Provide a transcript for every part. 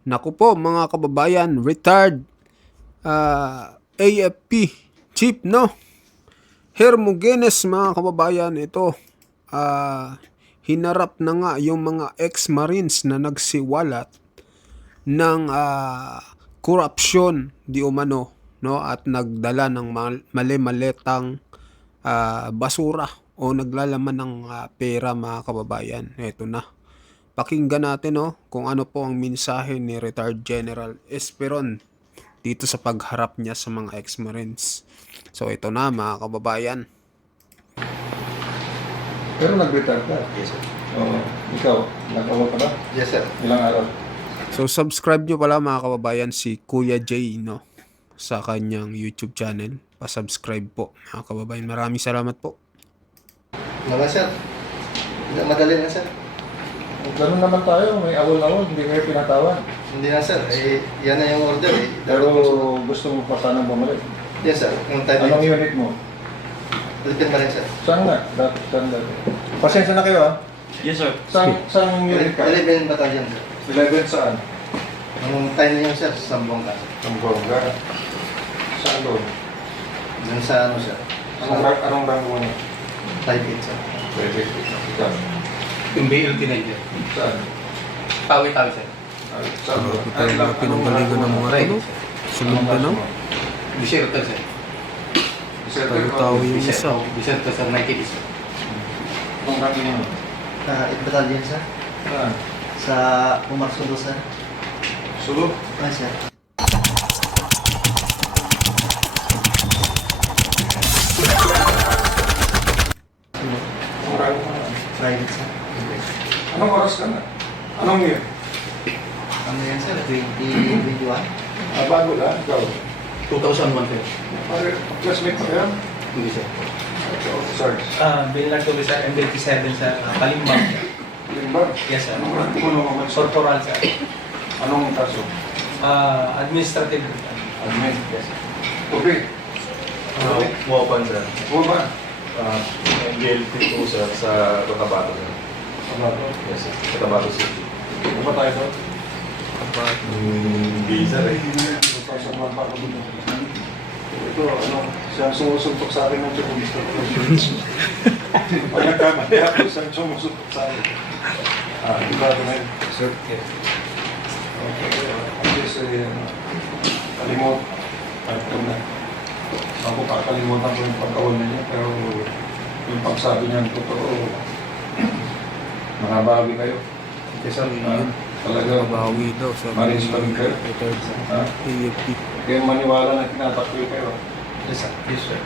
Naku po mga kababayan, retired AFP chief, no? Hermogenes mga kababayan, ito hinarap na nga yung mga ex-marines na nagsiwalat ng korupsyon di umano, no? At nagdala ng mali-maletang basura o naglalaman ng pera mga kababayan. Ito na. Pakinggan natin, no, kung ano po ang mensahe ni retired General Esperon dito sa pagharap niya sa mga ex-marines. So ito na mga kababayan. Pero nag-retire ka. Yes, sir. Oo. Ikaw, nag-awal ka ba? Yes, sir. Ilang araw? So subscribe nyo pala mga kababayan si Kuya J, no, sa kanyang YouTube channel. Pa-subscribe po mga kababayan. Maraming salamat po. Mga sir. Madali na, sir. Ganun naman tayo, may awol-awol, hindi kayo pinatawan. Hindi na, sir. Eh, yan na yung order, eh. Pero gusto mo pa sanang bumalik. Yes, sir. Yung time Anong unit mo? Philippine Marine, sir. Saan nga? Saan dati? Pasensya na kayo, ha? Yes, sir. Saan unit ka? 11 battalion, sir. 11 saan? Yung time niyo, sir, sa Sambonga. Zamboanga. Saan doon? Dun sa ano, sir. Anong rango mo niya? 5-8, sir. Pwede. Ikaw. Yung BLT na dyan. Saan? Tawi-tawi, sir. Saan doon? Ito tayo mga pinanggalingan ng mga ito, no? Sa Mindanao. Deserter, sir. Tayo-tayo yung isa. Deserter, sir. Nakikita, sir. Anong rango niya? 8 battalion, sir. Saan? Sa Umarsudo, sir. Sulog? Ay, sir. Anong rango mo? Private, sir. Anong oras ka na? Anong year? Ano yan, sir? 2021? Bago lang, ikaw. 2001, sir. Pare, classmate mo yan? Hindi, sir. Officer. Binlag to sa M27 sa Palimbang. Limbang? Yes, sir. Anong rango mo naman? Corporal, sir. Anong kaso? Administrative. Admin? Yes. Okay. Muapan, sir. Oo ba? NGLT po, sir, sa Cotabato, sir. Ano? Yes, sir. Cotabato City. Ano ba tayo doon? Hindi, sir, eh. Pasok lang pa ako dito. Ito, ano, siyang sumusuntok sa akin ng chocolate. Pag nagkamali ako, siyang sumusuntok sa akin. Diba ito na yun? Sir, Okay. At least, kalimot. Ako kakalimutan ko yung pagkawal niya, pero yung pagsabi niya ng totoo, makabawi kayo. okay, sir. Talaga, Bawi daw sa Marines pa rin kayo. retired Ha? AFP. Kaya maniwala na tinatakbo kayo. Yes, sir. Yes, sir.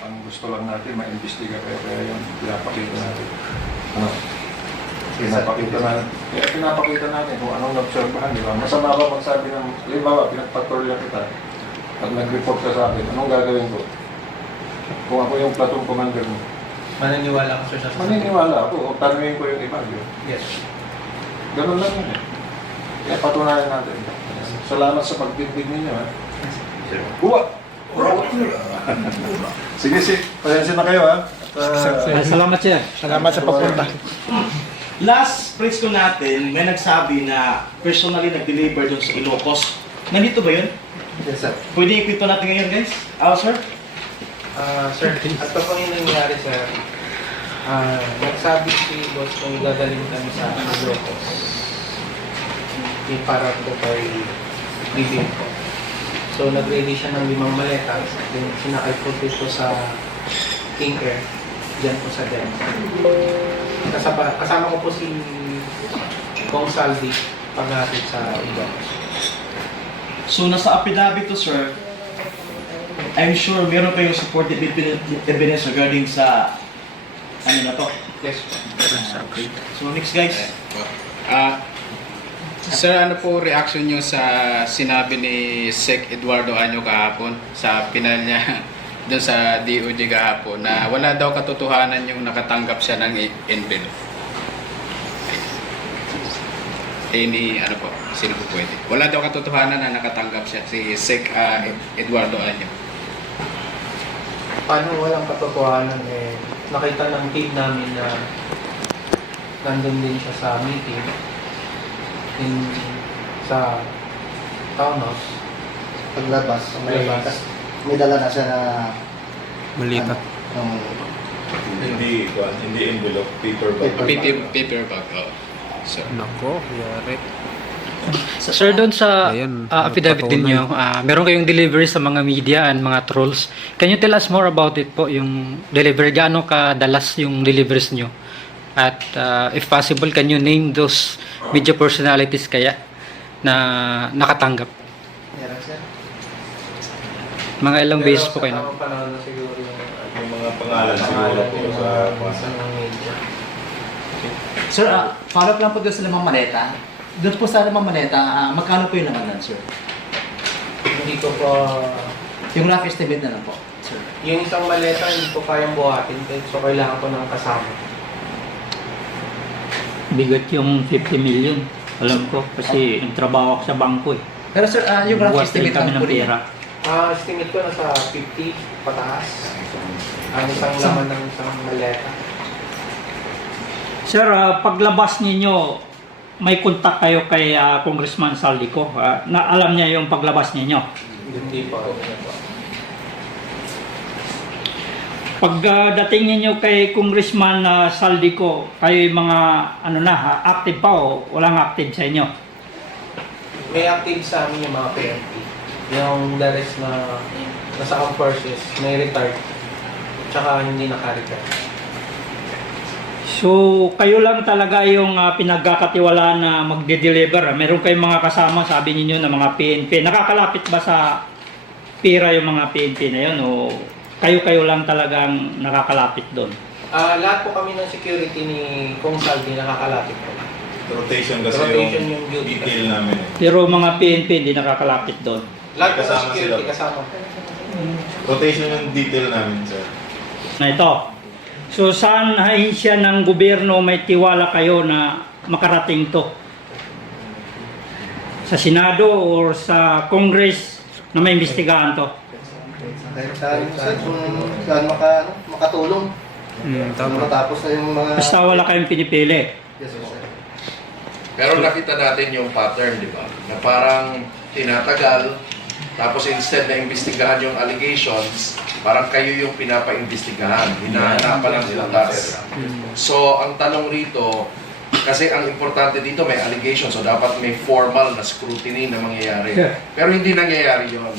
Ang gusto lang natin, ma-investiga kayo, kaya yung pinapakita natin. Ano? Pinapakita natin. Kaya pinapakita natin kung anong na-obserbahan, di ba? Masama ba magsabi ng, halimbawa, pinagpatrolya kita, at nag-report ka sa akin, anong gagawin ko? Kung ako yung platoon commander mo, Maniniwala ko, sir, sa maniniwala ako, o tanungin ko yung iba, di ba? Yes. Ganun lang yun eh. Kaya patunayan natin. Salamat sa pagtindig ninyo, ha? Sir. Buwa! Sige, pasensya na kayo, ha? At, Salamat, sir. Salamat sa pagpunta. Last press ko natin, may nagsabi na personally nag-deliver doon sa Ilocos. Nandito ba yun? Yes, sir. Pwede ikwento natin ngayon, guys? Sir? Sir, at pa yung nangyari, sir, nagsabi si boss kung dadalhin kami sa Ilocos. Para po kay living ko. So, nag-ready siya ng 5 maleta. Then, sinakay po dito sa King Air. Diyan po sa Denver. Kasama ko po si Kong Saldi paghatid sa Ilocos. So, nasa affidavit to, sir, I'm sure meron kayong supported evidence regarding sa ano na to. Yes, So, next, guys. Sir, ano po reaction nyo sa sinabi ni Sec Eduardo Año kahapon sa pinal niya doon sa DOJ kahapon na wala daw katotohanan yung nakatanggap siya ng envelope? Ano po, sino po pwede? Wala daw katotohanan na nakatanggap siya si Sec Eduardo Año. Paano walang katotohanan nakita ng team namin na nandun din siya sa meeting sa townhouse. Paglabas, Paglabas. may dala na siya na Malita. yung Hindi envelope, paper bag. Paper bag. Oh. So, Nako, yari. Sir, doon sa Ayan, affidavit din patunay. nyo, meron kayong delivery sa mga media and mga trolls. Can you tell us more about it po, yung delivery? Gaano kadalas yung deliveries nyo? At if possible, can you name those media personalities kaya na nakatanggap? meron siya. Mga ilang Pero beses po sa kayo? tamang panahon na siguro Yung mga pangalan siguro po yung sa mga media. Sir, follow up lang po doon sa lamang maleta. Doon po sa lamang maleta, magkano po yung laman nun, sir? Hindi ko po, Yung rough estimate na lang po, sir. yung isang maleta hindi ko kayang buhatin, so kailangan ko ng kasama. Bigat yung 50 million. Alam ko kasi yung trabaho ko sa bangko eh. Pero sir, yung rough Buhat estimate rin kami lang ng po niya. pera. Estimate ko nasa 50 pataas. Ang isang laman ng isang maleta. Sir, paglabas ninyo, may kontak kayo kay Congressman Saldico. Na alam niya yung paglabas ninyo. Hindi pa. Pagdating ninyo kay Congressman Saldico, kayo yung mga active pa o walang active sa inyo? May active sa amin yung mga PNP. Yung the rest na nasa armed forces, may retired. Tsaka hindi naka-retire. So, kayo lang talaga yung pinagkakatiwalaan na magde-deliver. Meron kayong mga kasama, sabi ninyo, na mga PNP. Nakakalapit ba sa pira yung mga PNP na yun? O kayo lang talagang nakakalapit doon? Lahat po kami ng security ni Kong Saldi nakakalapit po. rotation kasi Rotation yung yung duty. detail namin eh. Pero mga PNP hindi nakakalapit doon. Lahat po ng Kasama security sila. kasama. Rotation yung detail namin, sir. Na ito. So, saan ahensya ng gobyerno may tiwala kayo na makarating to? Sa Senado or sa Congress na may imbestigahan to? Kahit saan, sir, kung saan makatulong. Tama. Matapos na yung mga... Basta wala kayong pinipili. Yes, sir. Pero nakita natin yung pattern, di ba? Na parang tinatagal, tapos instead na imbestigahan yung allegations, parang kayo yung pinapa-imbestigahan. Hinahanapan ng lutas. So, ang tanong rito, kasi ang importante dito may allegation, so dapat may formal na scrutiny na mangyayari. Pero hindi nangyayari yon.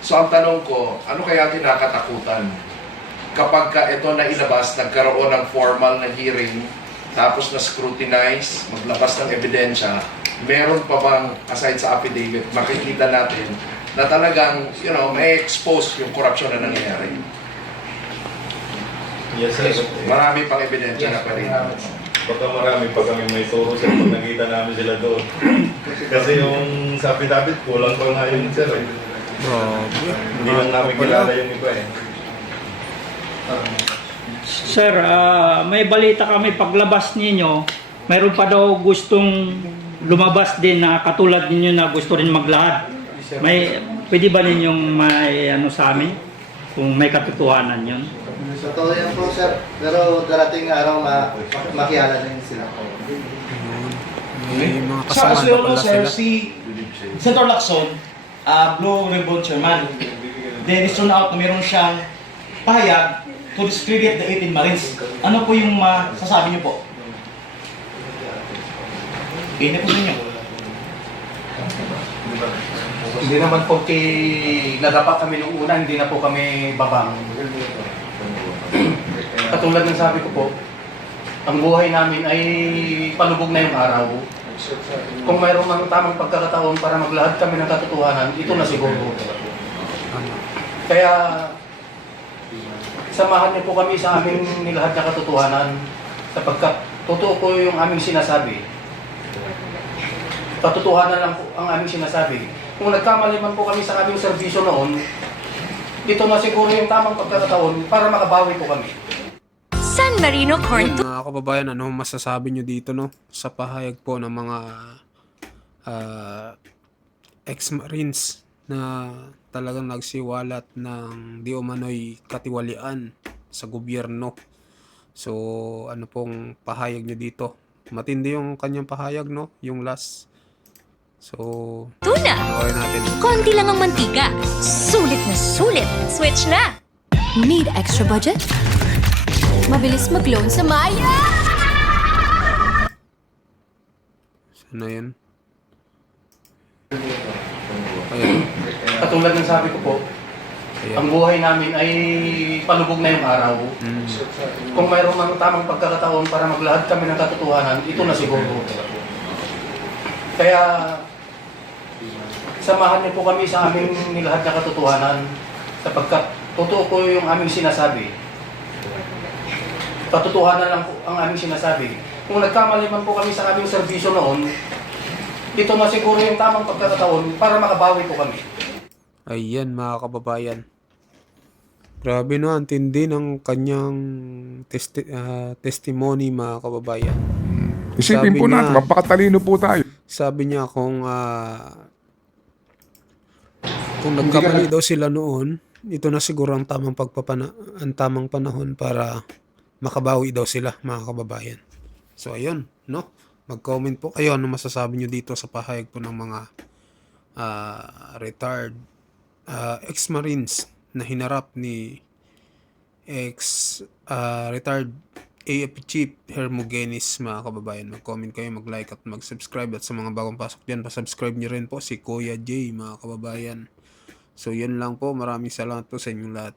So, ang tanong ko, ano kaya kinakatakutan? Kapag ito na ilabas, nagkaroon ng formal na hearing, tapos na scrutinize, maglabas ng ebidensya, meron pa bang, aside sa affidavit, makikita natin na talagang, may expose yung korupsyon na nangyayari. Yes, sir. Marami pang ebidensya na pa rin. Baka marami pa kami may turo sir pag nakita namin sila doon. Kasi yung sa affidavit, kulang pa nga yun, sir. Grabe. Hindi lang namin kilala yung iba eh. Sir, may balita kami paglabas ninyo, mayroon pa daw gustong lumabas din na katulad ninyo na gusto rin maglahad. Pwede ba ninyong may sa amin? Kung may katotohanan yun? Totoo yan po, sir. Pero darating araw makilala din sila. May mga Sa kasama Oslo, pala sir, sila. si Senator Lacson, Blue Ribbon Chairman, then it's turned out na meron siyang pahayag to discredit the 18 Marines. Ano po yung masasabi niyo po? Ini po ninyo. Hindi naman po nadapat kami nung una, hindi na po kami babang. Katulad ng sabi ko po, ang buhay namin ay palubog na yung araw. Kung mayroong mga tamang pagkakataon para maglahad kami ng katotohanan, ito na siguro. Kaya samahan niyo po kami sa aming nilahad na katotohanan sapagkat totoo po yung aming sinasabi. Katotohanan lang po ang aming sinasabi. Kung nagkamali man po kami sa aming serbisyo noon, ito na siguro yung tamang pagkakataon para makabawi po kami. San Marino Corn Yun, mga kababayan, ano masasabi nyo dito sa pahayag po ng mga ex-marines na talagang nagsiwalat ng di umano'y katiwalian sa gobyerno. So ano pong pahayag nyo dito matindi yung kanyang pahayag, no? Yung last. So, Tuna. okay natin. Konti lang ang mantika. Sulit na sulit. Switch na. Need extra budget? Mabilis mag-loan sa Maya! Sana yan. Ayan. Katulad ng sabi ko po, ang buhay namin ay palubog na yung araw. Kung mayroon mang tamang pagkakataon para maglahad kami ng katotohanan, ito na siguro. Kaya, samahan niyo po kami sa aming nilahad na katotohanan sapagkat totoo po yung aming sinasabi. Katotohanan lang po ang aming sinasabi. Kung nagkamali man po kami sa aming serbisyo noon, ito na siguro yung tamang pagkakataon para makabawi po kami. Ayan mga kababayan. Grabe no, ang tindi ng kanyang testimony mga kababayan. Isipin Sabi po niya- natin, mapakatalino po tayo. Sabi niya kung nagkamali daw sila noon, ito na siguro ang tamang ang tamang panahon para makabawi daw sila mga kababayan. So ayun, no? Mag-comment po kayo ano masasabi niyo dito sa pahayag po ng mga retired ex-marines na hinarap ni retired AFP Chief Hermogenes mga kababayan. Mag-comment kayo, mag-like at mag-subscribe, at sa mga bagong pasok dyan, pa-subscribe nyo rin po si Kuya J mga kababayan. So yun lang po, maraming salamat po sa inyong lahat.